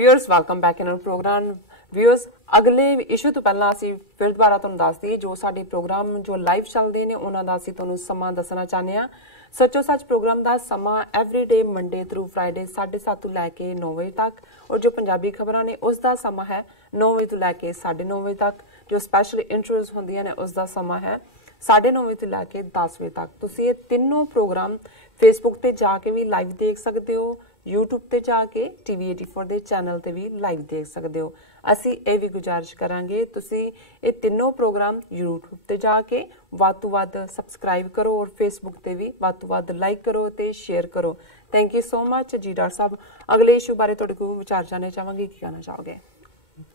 Viewers welcome back in our programme. Viewers अगले issue तो पहला ਅਸੀਂ ਫਿਰ ਦੁਬਾਰਾ ਤੁਹਾਨੂੰ ਦੱਸ ਦਈਏ ਜੋ ਸਾਡੇ ਪ੍ਰੋਗਰਾਮ ਜੋ ਲਾਈਵ ਚੱਲਦੇ ਨੇ ਉਹਨਾਂ ਦਾ ਅਸੀਂ ਤੁਹਾਨੂੰ ਸਮਾਂ ਦੱਸਣਾ ਚਾਹੁੰਦੇ ਆ। ਸੱਚੋ ਸੱਚ ਪ੍ਰੋਗਰਾਮ ਦਾ ਸਮਾਂ ਐਵਰੀਡੇ ਮੰਡੇ ਥਰੂ ਫਰਾਈਡੇ 7:30 ਤੋਂ ਲੈ ਕੇ 9 ਵਜੇ ਤੱਕ ਔਰ ਜੋ ਪੰਜਾਬੀ ਖਬਰਾਂ ਨੇ ਉਸ ਦਾ ਸਮਾਂ ਹੈ 9 ਵਜੇ ਤੋਂ ਲੈ ਕੇ 9:30 ਵਜੇ ਤੱਕ। ਜੋ ਸਪੈਸ਼ਲ ਇੰਟਰਵਿਊਜ਼ ਹੁੰਦੀਆਂ ਨੇ ਉਸ ਦਾ ਸਮਾਂ ਹੈ 9:30 ਵਜੇ ਤੋਂ ਲੈ ਕੇ 10 ਵਜੇ ਤੱਕ। ਤੁਸੀਂ ਇਹ ਤਿੰਨੋਂ ਪ੍ਰੋਗਰਾਮ ਫੇਸਬੁੱਕ ਤੇ ਜਾ ਕੇ ਵੀ ਲਾਈਵ ਦੇਖ ਸਕਦੇ ਹੋ, YouTube ਤੇ ਜਾ ਕੇ TV84 ਦੇ ਚੈਨਲ ਤੇ ਵੀ ਲਾਈਵ ਦੇਖ ਸਕਦੇ ਹੋ। ਅਸੀਂ ਇਹ ਵੀ ਗੁਜ਼ਾਰਿਸ਼ ਕਰਾਂਗੇ ਤੁਸੀਂ ਇਹ ਤਿੰਨੋਂ ਪ੍ਰੋਗਰਾਮ YouTube ਤੇ ਜਾ ਕੇ ਵੱਧ ਤੋਂ ਵੱਧ ਸਬਸਕ੍ਰਾਈਬ ਕਰੋ ਔਰ Facebook ਤੇ ਵੀ ਵੱਧ ਤੋਂ ਵੱਧ ਲਾਈਕ ਕਰੋ ਤੇ ਸ਼ੇਅਰ ਕਰੋ। ਥੈਂਕ ਯੂ ਸੋ ਮਚ ਜੀ ਡਾਕਟਰ ਸਾਹਿਬ। ਅਗਲੇ ਇਸ਼ੂ ਬਾਰੇ ਤੁਹਾਡੇ ਕੋਲ ਵਿਚਾਰ ਜਾਣਨਾ ਚਾਹਾਂਗੇ, ਕੀ ਕਹਿਣਾ ਚਾਹੋਗੇ?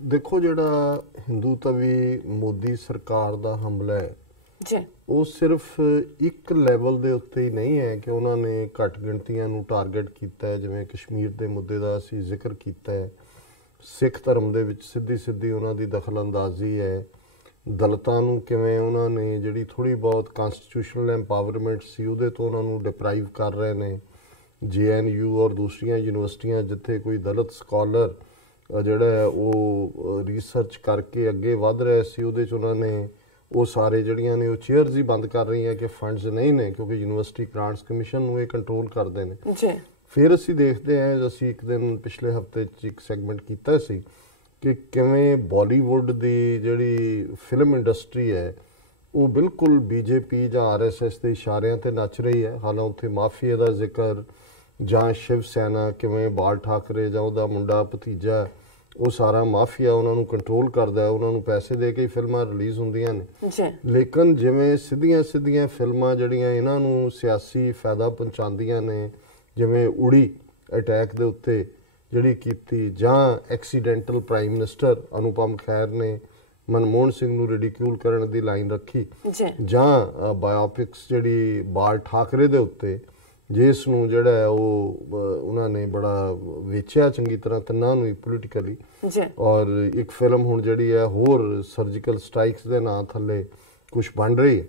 ਦੇਖੋ ਜਿਹੜਾ ਹਿੰਦੂ ਤਵੀ ਮੋਦੀ ਸਰਕਾਰ ਦਾ ਹਮਲਾ ਹੈ ਜੀ ਉਹ ਸਿਰਫ ਇੱਕ ਲੈਵਲ ਦੇ ਉੱਤੇ ਹੀ ਨਹੀਂ ਹੈ ਕਿ ਉਹਨਾਂ ਨੇ ਘੱਟ ਗਿਣਤੀਆਂ ਨੂੰ ਟਾਰਗੇਟ ਕੀਤਾ ਹੈ, ਜਿਵੇਂ ਕਸ਼ਮੀਰ ਦੇ ਮੁੱਦੇ ਦਾ ਅਸੀਂ ਜ਼ਿਕਰ ਕੀਤਾ ਹੈ। ਸਿੱਖ ਧਰਮ ਦੇ ਵਿੱਚ ਸਿੱਧੀ ਉਹਨਾਂ ਦੀ ਦਖਲਅੰਦਾਜ਼ੀ ਹੈ। ਦਲਿਤਾਂ ਨੂੰ ਕਿਵੇਂ ਉਹਨਾਂ ਨੇ ਜਿਹੜੀ ਥੋੜ੍ਹੀ ਬਹੁਤ ਕਨਸਟੀਟਿਊਸ਼ਨਲ ਐਮਪਾਵਰਮੈਂਟ ਸੀ ਉਹਦੇ ਤੋਂ ਉਹਨਾਂ ਨੂੰ ਡਿਪਰਾਈਵ ਕਰ ਰਹੇ ਨੇ। JNU ਔਰ ਦੂਸਰੀਆਂ ਯੂਨੀਵਰਸਿਟੀਆਂ ਜਿੱਥੇ ਕੋਈ ਦਲਿਤ ਸਕਾਲਰ ਜਿਹੜਾ ਹੈ ਉਹ ਰਿਸਰਚ ਕਰਕੇ ਅੱਗੇ ਵੱਧ ਰਿਹਾ ਸੀ ਉਹਦੇ 'ਚ ਉਹਨਾਂ ਨੇ ਉਹ ਸਾਰੇ ਜਿਹੜੀਆਂ ਨੇ ਉਹ ਚੇਅਰਸ ਹੀ ਬੰਦ ਕਰ ਰਹੀਆਂ ਕਿ ਫੰਡਸ ਨਹੀਂ ਨੇ, ਕਿਉਂਕਿ ਯੂਨੀਵਰਸਿਟੀ ਗ੍ਰਾਂਟਸ ਕਮਿਸ਼ਨ ਨੂੰ ਇਹ ਕੰਟਰੋਲ ਕਰਦੇ ਨੇ। ਫਿਰ ਅਸੀਂ ਦੇਖਦੇ ਹਾਂ, ਅਸੀਂ ਇੱਕ ਦਿਨ ਪਿਛਲੇ ਹਫਤੇ 'ਚ ਇੱਕ ਸੈਗਮੈਂਟ ਕੀਤਾ ਸੀ ਕਿ ਕਿਵੇਂ ਬਾਲੀਵੁੱਡ ਦੀ ਜਿਹੜੀ ਫਿਲਮ ਇੰਡਸਟਰੀ ਹੈ ਉਹ ਬਿਲਕੁਲ BJP ਜਾਂ RSS ਦੇ ਇਸ਼ਾਰਿਆਂ 'ਤੇ ਨੱਚ ਰਹੀ ਹੈ। ਹਾਲਾਂਕਿ ਉੱਥੇ ਮਾਫੀਆ ਦਾ ਜ਼ਿਕਰ ਜਾਂ ਸ਼ਿਵ ਸੈਨਾ ਕਿਵੇਂ ਬਾਲ ਠਾਕਰੇ ਜਾਂ ਉਹਦਾ ਮੁੰਡਾ ਭਤੀਜਾ ਉਹ ਸਾਰਾ ਮਾਫੀਆ ਉਹਨਾਂ ਨੂੰ ਕੰਟਰੋਲ ਕਰਦਾ, ਉਹਨਾਂ ਨੂੰ ਪੈਸੇ ਦੇ ਕੇ ਫਿਲਮਾਂ ਰਿਲੀਜ਼ ਹੁੰਦੀਆਂ ਨੇ। ਲੇਕਿਨ ਜਿਵੇਂ ਸਿੱਧੀਆਂ ਫਿਲਮਾਂ ਜਿਹੜੀਆਂ ਇਹਨਾਂ ਨੂੰ ਸਿਆਸੀ ਫਾਇਦਾ ਪਹੁੰਚਾਉਂਦੀਆਂ ਨੇ, ਜਿਵੇਂ ਉੜੀ ਅਟੈਕ ਦੇ ਉੱਤੇ ਜਿਹੜੀ ਕੀਤੀ, ਜਾਂ ਐਕਸੀਡੈਂਟਲ ਪ੍ਰਾਈਮ ਮਿਨਿਸਟਰ ਅਨੁਪਮ ਖੈਰ ਨੇ ਮਨਮੋਹਨ ਸਿੰਘ ਨੂੰ ਰਿਡੀਕਿਊਲ ਕਰਨ ਦੀ ਲਾਈਨ ਰੱਖੀ, ਜਾਂ ਬਾਇਓਪਿਕਸ ਜਿਹੜੀ ਬਾਲ ਠਾਕਰੇ ਦੇ ਉੱਤੇ ਜਿਸ ਨੂੰ ਜਿਹੜਾ ਹੈ ਉਹ ਉਹਨਾਂ ਨੇ ਬੜਾ ਵੇਚਿਆ ਚੰਗੀ ਤਰ੍ਹਾਂ ਤਿੰਨਾਂ ਨੂੰ ਹੀ ਪੋਲੀਟੀਕਲੀ। ਔਰ ਇੱਕ ਫਿਲਮ ਹੁਣ ਜਿਹੜੀ ਹੈ ਹੋਰ ਸਰਜੀਕਲ ਸਟ੍ਰਾਈਕਸ ਦੇ ਨਾਂ ਥੱਲੇ ਕੁਛ ਬਣ ਰਹੀ ਹੈ।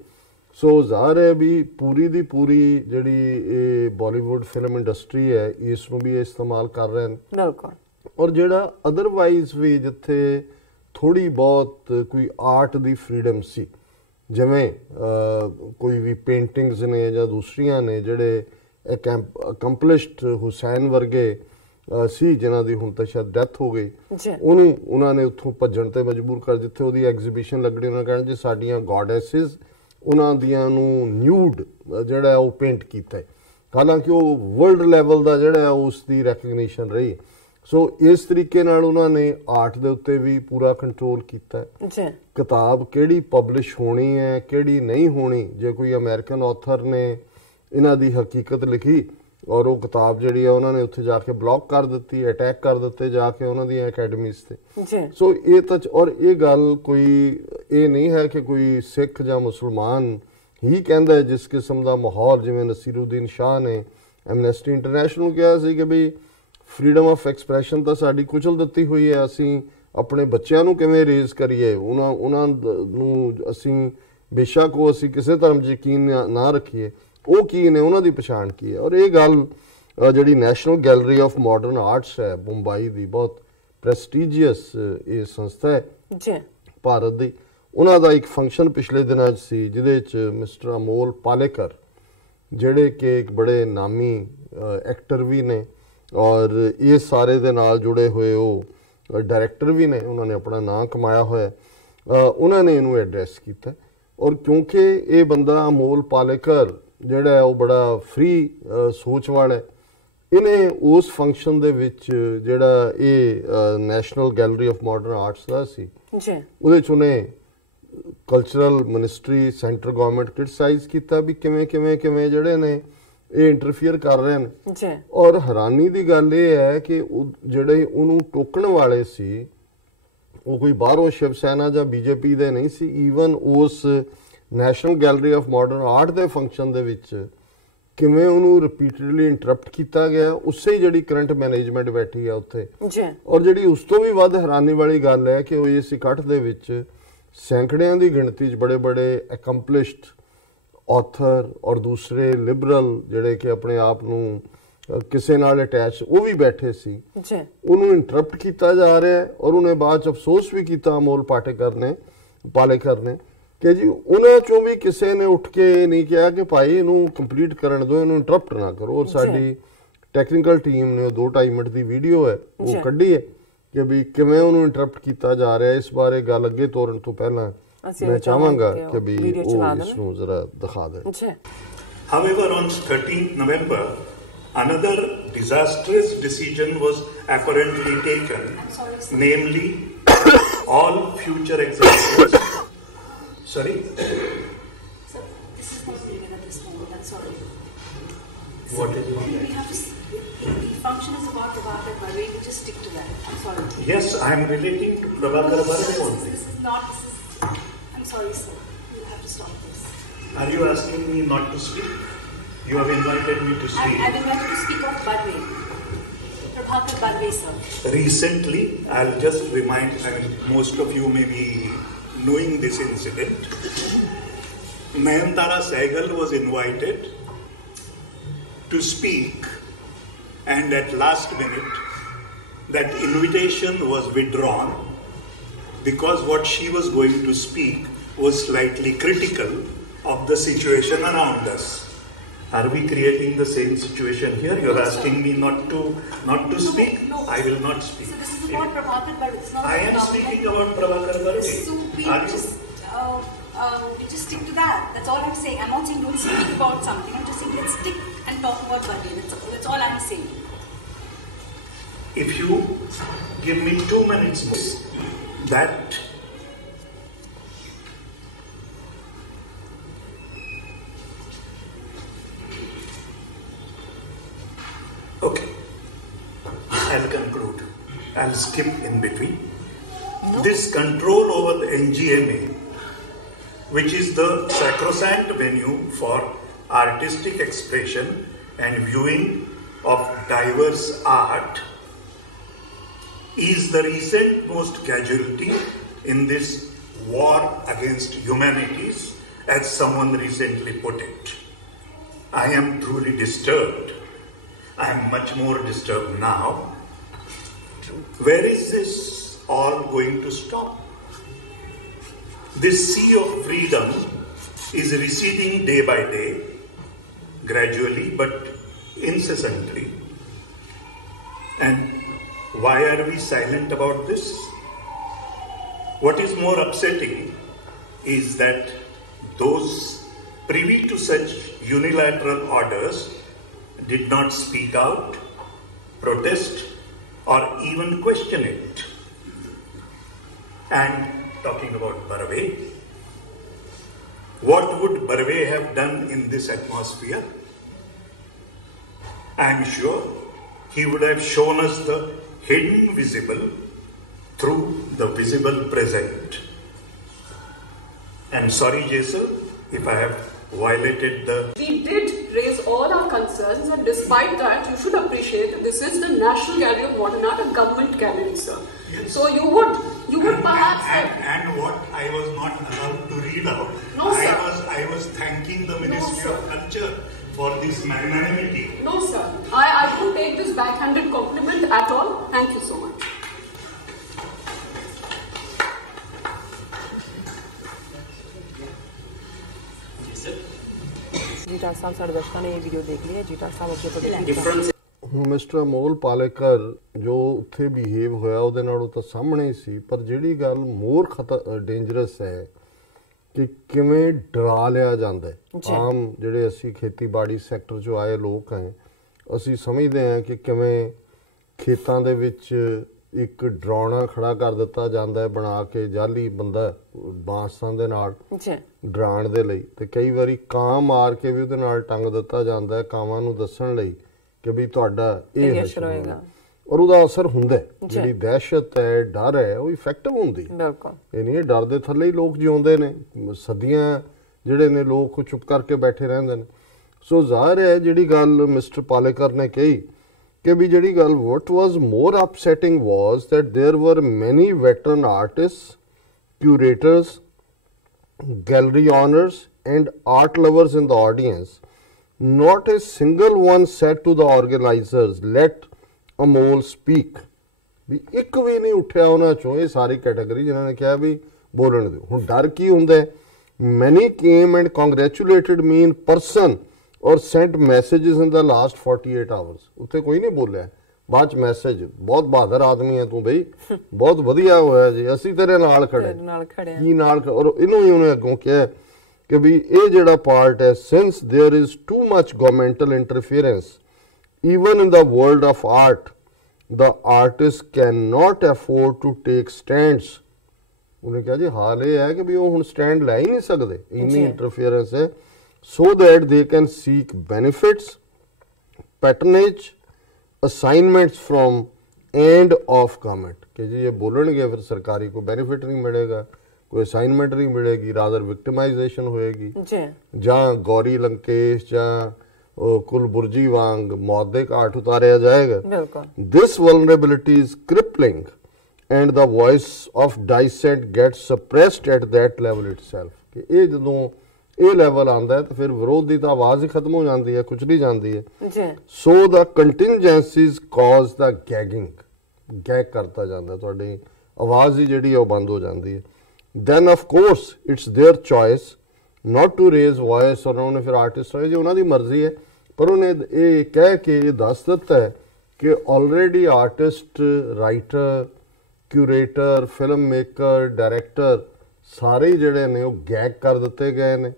ਸੋ ਜ਼ਾਹਰ ਹੈ ਵੀ ਪੂਰੀ ਦੀ ਪੂਰੀ ਜਿਹੜੀ ਇਹ ਬਾਲੀਵੁੱਡ ਫਿਲਮ ਇੰਡਸਟਰੀ ਹੈ ਇਸ ਨੂੰ ਵੀ ਇਹ ਇਸਤੇਮਾਲ ਕਰ ਰਹੇ ਨੇ। ਬਿਲਕੁਲ। ਔਰ ਜਿਹੜਾ ਅਦਰਵਾਈਜ਼ ਵੀ ਜਿੱਥੇ ਥੋੜ੍ਹੀ ਬਹੁਤ ਕੋਈ ਆਰਟ ਦੀ ਫਰੀडम ਸੀ, ਜਿਵੇਂ ਕੋਈ ਵੀ ਪੇਂਟਿੰਗਸ ਨੇ ਜਾਂ ਦੂਸਰੀਆਂ ਨੇ, ਜਿਹੜੇ ਅਕੰਪਲਿਸ਼ਡ ਹੁਸੈਨ ਵਰਗੇ ਸੀ ਜਿਨ੍ਹਾਂ ਦੀ ਹੁਣ ਤਾਂ ਸ਼ਾਇਦ ਡੈਥ ਹੋ ਗਈ, ਉਹਨਾਂ ਨੇ ਉੱਥੋਂ ਭੱਜਣ ਤੇ ਮਜਬੂਰ ਕਰ ਦਿੱਤੇ। ਉਹਦੀ ਐਗਜ਼ੀਬਿਸ਼ਨ ਲੱਗਣੀ, ਉਹਨਾਂ ਕਹਿਣ ਜੀ ਸਾਡੀਆਂ ਗੋਡੈਸਿਸ ਉਹਨਾਂ ਦੀਆਂ ਨੂੰ ਨਿਊਡ ਜਿਹੜਾ ਉਹ ਪੇਂਟ ਕੀਤਾ ਹੈ। ਹਾਲਾਂਕਿ ਉਹ ਵਰਲਡ ਲੈਵਲ ਦਾ ਜਿਹੜਾ ਉਸ ਦੀ ਰੈਕਗਨੀਸ਼ਨ ਰਹੀ। ਸੋ ਇਸ ਤਰੀਕੇ ਨਾਲ ਉਹਨਾਂ ਨੇ ਆਰਟ ਦੇ ਉੱਤੇ ਵੀ ਪੂਰਾ ਕੰਟਰੋਲ ਕੀਤਾ ਹੈ। ਕਿਤਾਬ ਕਿਹੜੀ ਪਬਲਿਸ਼ ਹੋਣੀ ਹੈ ਕਿਹੜੀ ਨਹੀਂ ਹੋਣੀ, ਜੇ ਕੋਈ ਅਮਰੀਕਨ ਆਥਰ ਨੇ ਇਹਨਾਂ ਦੀ ਹਕੀਕਤ ਲਿਖੀ ਔਰ ਉਹ ਕਿਤਾਬ ਜਿਹੜੀ ਹੈ ਉਹਨਾਂ ਨੇ ਉੱਥੇ ਜਾ ਕੇ ਬਲੌਕ ਕਰ ਦਿੱਤੀ, ਅਟੈਕ ਕਰ ਦਿੱਤੇ ਜਾ ਕੇ ਉਹਨਾਂ ਦੀਆਂ ਅਕੈਡਮੀਜ਼ ਤੇ। ਸੋ ਇਹ ਤਾਂ ਔਰ ਇਹ ਗੱਲ ਕੋਈ ਇਹ ਨਹੀਂ ਹੈ ਕਿ ਕੋਈ ਸਿੱਖ ਜਾਂ ਮੁਸਲਮਾਨ ਹੀ ਕਹਿੰਦਾ, ਜਿਸ ਕਿਸਮ ਦਾ ਮਾਹੌਲ ਜਿਵੇਂ ਨਸੀਰੁੱਦੀਨ ਸ਼ਾਹ ਨੇ ਐਮਨੈਸਟੀ ਇੰਟਰਨੈਸ਼ਨਲ ਕਿਹਾ ਸੀ ਕਿ ਵੀ ਫਰੀडम ਆਫ ਐਕਸਪ੍ਰੈਸ਼ਨ ਤਾਂ ਸਾਡੀ ਕੁਚਲ ਦਿੱਤੀ ਹੋਈ ਹੈ, ਅਸੀਂ ਆਪਣੇ ਬੱਚਿਆਂ ਨੂੰ ਕਿਵੇਂ ਰੇਜ਼ ਕਰੀਏ, ਉਹਨਾਂ ਨੂੰ ਅਸੀਂ ਬੇਸ਼ੱਕ ਉਹ ਅਸੀਂ ਕਿਸੇ ਧਰਮ 'ਚ ਯਕੀਨ ਨਾ ਰੱਖੀਏ, ਉਹ ਕੀ ਨੇ, ਉਹਨਾਂ ਦੀ ਪਛਾਣ ਕੀ ਹੈ। ਔਰ ਇਹ ਗੱਲ ਜਿਹੜੀ national gallery of modern arts ਹੈ ਮੁੰਬਈ ਦੀ, ਬਹੁਤ ਪ੍ਰੈਸਟੀਜੀਅਸ ਇਹ ਸੰਸਥਾ ਹੈ ਭਾਰਤ ਦੀ, ਉਹਨਾਂ ਦਾ ਇੱਕ ਫੰਕਸ਼ਨ ਪਿਛਲੇ ਦਿਨਾਂ 'ਚ ਸੀ ਜਿਹਦੇ 'ਚ ਮਿਸਟਰ ਅਮੋਲ ਪਾਲੇਕਰ ਜਿਹੜੇ ਕਿ ਇੱਕ ਬੜੇ ਨਾਮੀ ਐਕਟਰ ਵੀ ਨੇ ਔਰ ਇਸ ਸਾਰੇ ਦੇ ਨਾਲ ਜੁੜੇ ਹੋਏ ਉਹ ਡਾਇਰੈਕਟਰ ਵੀ ਨੇ, ਉਹਨਾਂ ਨੇ ਆਪਣਾ ਨਾਂ ਕਮਾਇਆ ਹੋਇਆ, ਉਹਨਾਂ ਨੇ ਇਹਨੂੰ ਐਡਰੈਸ ਕੀਤਾ। ਔਰ ਕਿਉਂਕਿ ਇਹ ਬੰਦਾ ਅਮੋਲ ਪਾਲੇਕਰ ਜਿਹੜਾ ਹੈ ਉਹ ਬੜਾ ਫ੍ਰੀ ਸੋਚ ਵਾਲਾ ਹੈ, ਇਹਨੇ ਉਸ ਫੰਕਸ਼ਨ ਦੇ ਵਿੱਚ ਜਿਹੜਾ ਇਹ national gallery of modern arts ਦਾ ਸੀ ਉਹਦੇ 'ਚ ਉਹਨੇ cultural ministry centre government criticise ਕੀਤਾ ਵੀ ਕਿਵੇਂ ਜਿਹੜੇ ਨੇ ਇਹ ਇੰਟਰਫੀਅਰ ਕਰ ਰਹੇ ਨੇ। ਔਰ ਹੈਰਾਨੀ ਦੀ ਗੱਲ ਇਹ ਹੈ ਕਿ ਜਿਹੜੇ ਉਹਨੂੰ ਟੋਕਣ ਵਾਲੇ ਸੀ ਉਹ ਕੋਈ ਬਾਹਰੋਂ ਸ਼ਿਵ ਸੈਨਾ ਜਾਂ BJP ਦੇ ਨਹੀਂ ਸੀ। ਈਵਨ ਉਸ national gallery of modern art ਦੇ ਫੰਕਸ਼ਨ ਦੇ ਵਿੱਚ ਕਿਵੇਂ ਉਹਨੂੰ ਰਿਪੀਟਡਲੀ ਇੰਟਰਪਟ ਕੀਤਾ ਗਿਆ, ਉਸੇ ਜਿਹੜੀ ਕਰੰਟ ਮੈਨੇਜਮੈਂਟ ਬੈਠੀ ਆ ਉੱਥੇ। ਔਰ ਜਿਹੜੀ ਉਸ ਤੋਂ ਵੀ ਵੱਧ ਹੈਰਾਨੀ ਵਾਲੀ ਗੱਲ ਹੈ ਕਿ ਉਹ ਇਸ ਇਕੱਠ ਦੇ ਵਿੱਚ ਸੈਂਕੜਿਆਂ ਦੀ ਗਿਣਤੀ 'ਚ ਬੜੇ ਅਕੰਪਲਿਸ਼ਡ ਆਥਰ ਔਰ ਦੂਸਰੇ ਲਿਬਰਲ ਜਿਹੜੇ ਕਿ ਆਪਣੇ ਆਪ ਨੂੰ ਕਿਸੇ ਨਾਲ ਅਟੈਚ ਉਹ ਵੀ ਬੈਠੇ ਸੀ ਜੀ, ਉਹਨੂੰ ਇੰਟਰਪਟ ਕੀਤਾ ਜਾ ਰਿਹਾ ਹੈ ਔਰ ਉਹਨੇ ਬਾਅਦ ਚ ਅਫਸੋਸ ਵੀ ਕੀਤਾ ਅਮੋਲ ਪਾਲੇਕਰ ਨੇ ਕਿ ਜੀ ਉਹਨਾਂ ਚੋਂ ਵੀ ਕਿਸੇ ਨੇ ਉੱਠ ਕੇ ਨਹੀਂ ਕਿਹਾ ਕਿ ਭਾਈ ਇਹਨੂੰ ਕੰਪਲੀਟ ਕਰਨ ਦਿਓ, ਇਹਨੂੰ ਇੰਟਰਪਟ ਨਾ ਕਰੋ। ਔਰ ਸਾਡੀ ਟੈਕਨੀਕਲ ਟੀਮ ਨੇ 2-2.5 ਮਿੰਟ ਦੀ ਵੀਡੀਓ ਹੈ ਉਹ ਕੱਢੀ ਹੈ ਕਿ ਵੀ ਕਿਵੇਂ ਉਹਨੂੰ ਇੰਟਰਪਟ ਕੀਤਾ ਜਾ ਰਿਹਾ। ਇਸ ਬਾਰੇ ਗੱਲ ਅੱਗੇ ਤੋਰਨ ਤੋਂ ਪਹਿਲਾਂ ਮੈਂ ਚਾਹਾਂਗਾ ਕਿ ਵੀ ਉਹ ਇਸ ਨੂੰ ਜ਼ਰਾ ਦਿਖਾ ਦੇਣ। However, on 13th November, another disastrous decision was apparently taken, namely all future executives. Sorry? Sir, this is not needed at this moment. I'm sorry. What is it? We have to. The function is about Prabhakar Barve. We just stick to that. I'm sorry. Yes, I am relating to Prabhakar Barve only. This is not. I'm sorry, sir. We'll have to stop this. Are you asking me not to speak? You have invited me to speak. I've invited to speak of Barve. Prabhakar Barve, sir. Recently, I'll just remind, I mean, most of you may be knowing this incident. Nayantara Sehgal was invited to speak, and at last minute, that invitation was withdrawn because what she was going to speak was slightly critical of the situation around us. Are we creating the same situation here? You're asking me not to speak? No. I will not speak. So this is about Prabhakar Barve. It's not I am speaking about Prabhakar Barve. So we just stick to that. That's all I'm saying. I'm not saying don't speak about something. I'm just saying let's stick and talk about Barve. That's all I'm saying. If you give me 2 minutes more, that okay, I'll conclude. I'll skip in between. No. This control over the NGMA, which is the sacrosanct venue for artistic expression and viewing of diverse art, is the recent most casualty in this war against humanities, as someone recently put it. I am truly disturbed. I am much more disturbed now. Where is this all going to stop? This sea of freedom is receding day by day, gradually but incessantly. And why are we silent about this? What is more upsetting is that those privy to such unilateral orders did not speak out, protest, or even question it. And talking about Barve, what would Barve have done in this atmosphere? I am sure he would have shown us the hidden visible through the visible present. I'm sorry, Jaisal, if I have violated the... We did raise all our concerns, and despite that, you should appreciate that this is the National Gallery of Modern Art, a government gallery, sir. Yes. So you would perhaps... And what I was not allowed to read out, no, sir. I was thanking the Ministry of Culture for this magnanimity. No, sir. I don't take this backhanded compliment at all. Thank you so much. जी doctor साहब साढ़े दर्शकों ने ये video देख लिया जी doctor साहब ਅੱਗੇ ਤੋਂ ਦੇਖੀ ਮਿਸਟਰ ਅਮੋਲ ਪਾਲੇਕਰ ਜੋ ਉੱਥੇ ਬਿਹੇਵ ਹੋਇਆ ਉਹਦੇ ਨਾਲੋਂ ਤਾਂ ਸਾਹਮਣੇ ਹੀ ਸੀ, ਪਰ ਜਿਹੜੀ ਗੱਲ ਮੋਰ ਡੇਂਜਰਸ ਹੈ ਕਿ ਕਿਵੇਂ ਡਰਾ ਲਿਆ ਜਾਂਦਾ ਹੈ। ਆਮ ਜਿਹੜੇ ਅਸੀਂ ਖੇਤੀਬਾੜੀ ਸੈਕਟਰ 'ਚੋਂ ਆਏ ਲੋਕ ਹਾਂ, ਅਸੀਂ ਸਮਝਦੇ ਹਾਂ ਕਿ ਕਿਵੇਂ ਖੇਤਾਂ ਦੇ ਵਿੱਚ ਇੱਕ ਡਰਾਉਣਾ ਖੜਾ ਕਰ ਦਿੱਤਾ ਜਾਂਦਾ ਹੈ ਬਣਾ ਕੇ ਜਾਲੀ ਬੰਦਾ ਬਾਂਸਾਂ ਦੇ ਨਾਲ ਡਰਾਉਣ ਦੇ ਲਈ, ਤੇ ਕਈ ਵਾਰੀ ਕਾਂ ਮਾਰ ਕੇ ਵੀ ਉਹਦੇ ਨਾਲ ਟੰਗ ਦਿੱਤਾ ਜਾਂਦਾ ਹੈ ਕਾਵਾਂ ਨੂੰ ਦੱਸਣ ਲਈ ਕਿ ਵੀ ਤੁਹਾਡਾ ਇਹ ਹਸ਼ਰ ਹੋਏਗਾ, ਔਰ ਉਹਦਾ ਅਸਰ ਹੁੰਦਾ। ਜਿਹੜੀ ਦਹਿਸ਼ਤ ਹੈ, ਡਰ ਹੈ, ਉਹ ਇਫੈਕਟਿਵ ਹੁੰਦੀ। ਇਹ ਨਹੀਂ ਡਰ ਦੇ ਥੱਲੇ ਹੀ ਲੋਕ ਜਿਉਂਦੇ ਨੇ, ਸਦੀਆਂ ਜਿਹੜੇ ਨੇ ਲੋਕ ਚੁੱਪ ਕਰਕੇ ਬੈਠੇ ਰਹਿੰਦੇ ਨੇ। ਸੋ ਜ਼ਾਹਿਰ ਹੈ ਜਿਹੜੀ ਗੱਲ ਮਿਸਟਰ ਪਾਲੇਕਰ ਨੇ ਕਹੀ ਕਿ ਵੀ ਜਿਹੜੀ ਗੱਲ what was more upsetting was that there were many veteran artists, curators, gallery owners and art lovers in the audience not a single one said to the organizers, let Amol speak. ਵੀ ਇੱਕ ਵੀ ਨਹੀਂ ਉੱਠਿਆ ਉਹਨਾਂ ਚੋਂ, ਇਹ ਸਾਰੀ category ਜਿਨ੍ਹਾਂ ਨੇ ਕਿਹਾ ਵੀ ਬੋਲਣ ਦਿਓ। ਹੁਣ ਡਰ ਕੀ ਹੁੰਦਾ ਹੈ? Many came and congratulated me in person or sent messages in the last 48 hours. ਉੱਥੇ ਕੋਈ ਨਹੀਂ ਬੋਲਿਆ, ਬਾਅਦ ਚ ਮੈਸੇਜ, ਬਹੁਤ ਬਹਾਦਰ ਆਦਮੀ ਹੈ ਤੂੰ ਬਈ, ਬਹੁਤ ਵਧੀਆ ਹੋਇਆ ਜੀ, ਅਸੀਂ ਤੇਰੇ ਨਾਲ ਖੜੇ ਕੀ ਨਾਲ। ਔਰ ਇਹਨੂੰ ਹੀ ਉਹਨੇ ਅੱਗੋਂ ਕਿਹਾ ਕਿ ਵੀ ਇਹ ਜਿਹੜਾ ਪਾਰਟ ਹੈ, since there is too much governmental interference even in the world of art, the artist cannot afford to take stands. ਉਹਨੇ ਕਿਹਾ ਜੀ ਹਾਲ ਇਹ ਹੈ ਕਿ ਵੀ ਉਹ ਹੁਣ ਸਟੈਂਡ ਲੈ ਹੀ ਨਹੀਂ ਸਕਦੇ, ਇੰਨੀ ਇੰਟਰਫੀਅਰੈਂਸ ਹੈ, so that they can seek benefits, patronage, assignments from and of government. कि जी ये बोलणगे फिर सरकारी को बेनिफिट नहीं मिलेगा, कोई असाइनमेंट नहीं मिलेगी, रादर विक्टिमाइजेशन होएगी, जहाँ गौरी लंकेश जहाँ कुलबुर्जी वांग मौत दे घाट उतारिया जाएगा। This vulnerability is crippling and the voice of dissent gets suppressed at that level itself. कि ये जदों ਇਹ ਲੈਵਲ ਆਉਂਦਾ ਤਾਂ ਫਿਰ ਵਿਰੋਧ ਦੀ ਤਾਂ ਆਵਾਜ਼ ਹੀ ਖਤਮ ਹੋ ਜਾਂਦੀ ਹੈ, ਕੁਚਲੀ ਜਾਂਦੀ ਹੈ। ਸੋ ਦਾ ਕੰਟਿੰਜੈਂਸੀਜ਼ ਕਾਜ਼ ਦਾ ਗੈਗਿੰਗ, ਗੈਗ ਕਰਤਾ ਜਾਂਦਾ, ਤੁਹਾਡੀ ਆਵਾਜ਼ ਹੀ ਜਿਹੜੀ ਉਹ ਬੰਦ ਹੋ ਜਾਂਦੀ ਹੈ। Then of course it's their choice not to raise voice. ਔਰ ਉਹਨੇ ਫਿਰ ਆਰਟਿਸਟ ਹੋਏ ਜੀ, ਉਹਨਾਂ ਦੀ ਮਰਜ਼ੀ ਹੈ, ਪਰ ਉਹਨੇ ਇਹ ਕਹਿ ਕੇ ਇਹ ਦੱਸ ਦਿੱਤਾ ਹੈ ਕਿ already artist, writer, curator, film maker, director ਸਾਰੇ ਜਿਹੜੇ ਨੇ ਉਹ ਗੈਗ ਕਰ ਦਿੱਤੇ ਗਏ ਨੇ,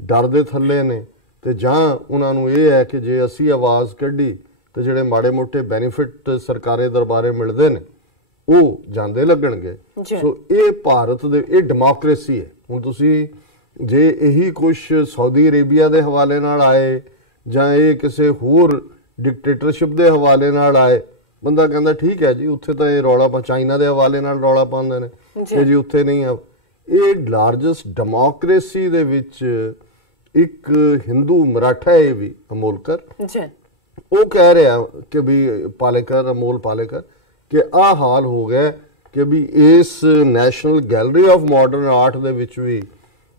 ਡਰ ਦੇ ਥੱਲੇ ਨੇ। ਤੇ ਜਾਂ ਉਹਨਾਂ ਨੂੰ ਇਹ ਹੈ ਕਿ ਜੇ ਅਸੀਂ ਆਵਾਜ਼ ਕੱਢੀ ਤੇ ਜਿਹੜੇ ਮਾੜੇ ਮੋਟੇ ਬੈਨੀਫਿਟ ਸਰਕਾਰੀ ਦਰਬਾਰੇ ਮਿਲਦੇ ਨੇ ਉਹ ਜਾਂਦੇ ਲੱਗਣਗੇ। ਸੋ ਇਹ ਭਾਰਤ ਦੇ, ਇਹ ਡੈਮੋਕ੍ਰੇਸੀ ਹੈ। ਹੁਣ ਤੁਸੀਂ ਜੇ ਇਹੀ ਕੁਛ ਸਾਊਦੀ ਅਰੇਬੀਆ ਦੇ ਹਵਾਲੇ ਨਾਲ ਆਏ ਜਾਂ ਇਹ ਕਿਸੇ ਹੋਰ ਡਿਕਟੇਟਰਸ਼ਿਪ ਦੇ ਹਵਾਲੇ ਨਾਲ ਆਏ, ਬੰਦਾ ਕਹਿੰਦਾ ਠੀਕ ਹੈ ਜੀ, ਉੱਥੇ ਤਾਂ ਇਹ ਰੌਲਾ ਚਾਈਨਾ ਦੇ ਹਵਾਲੇ ਨਾਲ ਰੌਲਾ ਪਾਉਂਦੇ ਨੇ ਕਿ ਜੀ ਉੱਥੇ ਨਹੀਂ ਆ। ਇਹ ਲਾਰਜੈਸਟ ਡੈਮੋਕ੍ਰੇਸੀ ਦੇ ਵਿੱਚ ਇੱਕ ਹਿੰਦੂ ਮਰਾਠਾ ਹੈ ਵੀ ਅਮੋਲਕਰ, ਉਹ ਕਹਿ ਰਿਹਾ ਕਿ ਵੀ ਪਾਲੇਕਰ, ਅਮੋਲ ਪਾਲੇਕਰ, ਕਿ ਆਹ ਹਾਲ ਹੋ ਗਿਆ ਕਿ ਵੀ ਇਸ national gallery of modern art ਦੇ ਵਿੱਚ ਵੀ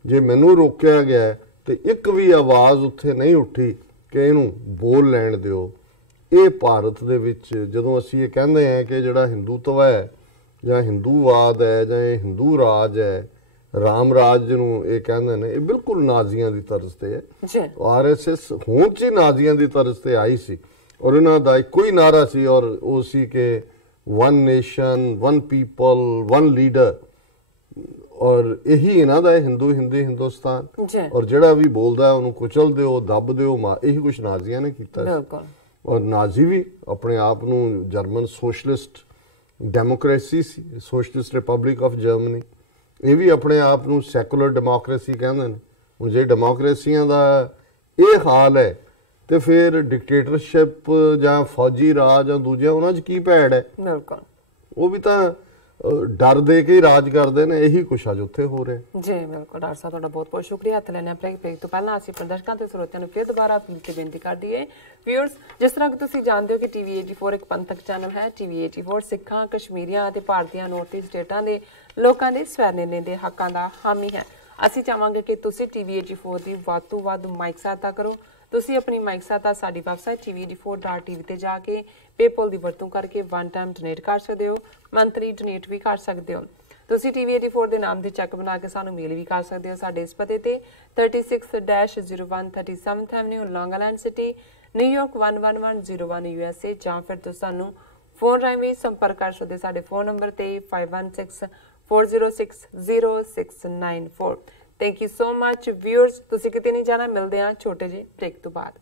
ਜੇ ਮੈਨੂੰ ਰੋਕਿਆ ਗਿਆ ਤੇ ਇੱਕ ਵੀ ਆਵਾਜ਼ ਉੱਥੇ ਨਹੀਂ ਉੱਠੀ ਕਿ ਇਹਨੂੰ ਬੋਲ ਲੈਣ ਦਿਓ। ਇਹ ਭਾਰਤ ਦੇ ਵਿੱਚ ਜਦੋਂ ਅਸੀਂ ਇਹ ਕਹਿੰਦੇ ਹਾਂ ਕਿ ਜਿਹੜਾ ਹਿੰਦੂਤਵ ਹੈ ਜਾਂ ਹਿੰਦੂਵਾਦ ਹੈ ਜਾਂ ਇਹ ਹਿੰਦੂ ਰਾਜ ਹੈ, ਰਾਮ ਰਾਜ ਨੂੰ ਇਹ ਕਹਿੰਦੇ ਨੇ, ਇਹ ਬਿਲਕੁਲ ਨਾਜ਼ੀਆਂ ਦੀ ਤਰਜ਼ ਤੇ ਹੈ। ਆਰਐਸਐਸ ਹੁਣ ਚ ਨਾਜ਼ੀਆਂ ਦੀ ਤਰਜ਼ ਤੇ ਆਈ ਸੀ ਔਰ ਇਹਨਾਂ ਦਾ ਇੱਕੋ ਹੀ ਨਾਰਾ ਸੀ, ਔਰ ਉਹ ਸੀ ਕਿ one nation, one people, one leader. ਔਰ ਇਹੀ ਇਹਨਾਂ ਦਾ ਹਿੰਦੂ ਹਿੰਦੁਸਤਾਨ, ਔਰ ਜਿਹੜਾ ਵੀ ਬੋਲਦਾ ਉਹਨੂੰ ਕੁਚਲ ਦਿਓ, ਦੱਬ ਦਿਓ, ਇਹੀ ਕੁਛ ਨਾਜ਼ੀਆਂ ਨੇ ਕੀਤਾ। ਔਰ ਨਾਜ਼ੀ ਵੀ ਆਪਣੇ ਆਪ ਨੂੰ German socialist democracy C, socialist republic of Germany, ਇਹ ਵੀ ਆਪਣੇ ਆਪ ਨੂੰ ਸੈਕੂਲਰ ਡੈਮੋਕ੍ਰੇਸੀ ਕਹਿੰਦੇ ਨੇ। ਹੁਣ ਜੇ ਡੈਮੋਕ੍ਰੇਸੀਆਂ ਦਾ ਇਹ ਹਾਲ ਹੈ ਤੇ ਫਿਰ ਡਿਕਟੇਟਰਸ਼ਿਪ ਜਾਂ ਫੌਜੀ ਰਾਜ ਜਾਂ ਦੂਜੇ ਉਹਨਾਂ 'ਚ ਕੀ ਭੈੜ ਹੈ? ਉਹ ਵੀ ਤਾਂ ਡਰ ਦੇ ਕੇ ਰਾਜ ਕਰਦੇ ਨੇ, ਇਹੀ ਕੁਛ ਅੱਜ ਉੱਥੇ ਹੋ ਰਿਹਾ ਜੀ। ਬਿਲਕੁਲ ਡਾਕਟਰ ਸਾਹਿਬ, ਤੁਹਾਡਾ ਬਹੁਤ ਬਹੁਤ ਸ਼ੁਕਰੀਆ। ਹੱਥ ਲੈਣੇ ਬ੍ਰੇਕ ਤੋਂ ਪਹਿਲਾਂ ਅਸੀਂ ਪ੍ਰਦਰਸ਼ਕਾਂ ਤੇ ਸਰੋਤਿਆਂ ਨੂੰ ਫਿਰ ਦੁਬਾਰਾ ਅਪੀਲ ਤੇ ਬੇਨਤੀ ਕਰ ਦਈਏ। ਵਿਊਅਰਸ, ਜਿਸ ਤਰ੍ਹਾਂ ਕਿ ਤੁਸੀਂ ਜਾਣਦੇ ਹੋ ਕਿ ਟੀਵੀ 84 ਇੱਕ ਪੰਥਕ ਚੈਨਲ ਹੈ। ਟੀਵੀ 84 ਸਿੱਖਾਂ, ਕਸ਼ਮੀਰੀਆਂ ਅਤੇ ਭਾਰਤੀਆਂ ਨੌਰਥ ਈਸਟ ਸਟੇਟਾਂ ਦੇ ਲੋਕਾਂ ਦੇ ਸਵੈ ਨਿਰਣੇ ਦੇ ਹੱਕਾਂ ਦਾ ਹਾਮੀ ਹੈ। ਅਸੀਂ ਚਾਹਾਂਗੇ ਕਿ ਤੁਸੀਂ ਟੀਵੀ 84 ਦੀ ਵੱਧ ਤੋਂ ਵੱਧ ਮਾਈਕ ਸਹਾਇਤਾ ਕਰੋ। ਤੁਸੀਂ ਆਪਣੀ ਮਾਈਕ ਸਹਾਇਤਾ ਸਾਡੀ ਵੈਬਸਾਈਟ tv84.tv ਤੇ ਜਾ ਕੇ ਪੇਪਲ ਦੀ ਵਰਤੋਂ ਕਰਕੇ ਵਨ ਟਾਈਮ ਡੋਨੇਟ ਕਰ ਸਕਦੇ ਹੋ, ਮੰਥਲੀ ਡੋਨੇਟ ਵੀ ਕਰ ਸਕਦੇ ਹੋ। ਤੁਸੀਂ ਟੀਵੀ 84 ਦੇ ਨਾਮ ਦੇ ਚੈੱਕ ਬਣਾ ਕੇ ਸਾਨੂੰ ਮੇਲ ਵੀ ਕਰ ਸਕਦੇ ਹੋ ਸਾਡੇ ਇਸ ਪਤੇ ਤੇ 36-01 37th ਐਵਨਿਊ, ਲੌਂਗ ਆਈਲੈਂਡ ਸਿਟੀ, ਨਿਊਯਾਰਕ 11101 USA, ਜਾਂ ਫਿਰ ਤੁਸੀਂ ਸਾਨੂੰ ਫੋਨ ਰਾਹੀਂ ਵੀ ਸੰਪਰਕ ਕਰ ਸਕਦੇ ਸਾਡੇ ਫੋਨ ਨੰਬਰ ਤੇ 5164060694। Thank you so much viewers. ਤੁਸੀਂ ਕਿਤੇ ਨਹੀਂ ਜਾਣਾ, ਮਿਲਦੇ ਹਾਂ ਛੋਟੇ ਜਿਹੇ ਬ੍ਰੇਕ ਤੋਂ ਬਾਅਦ।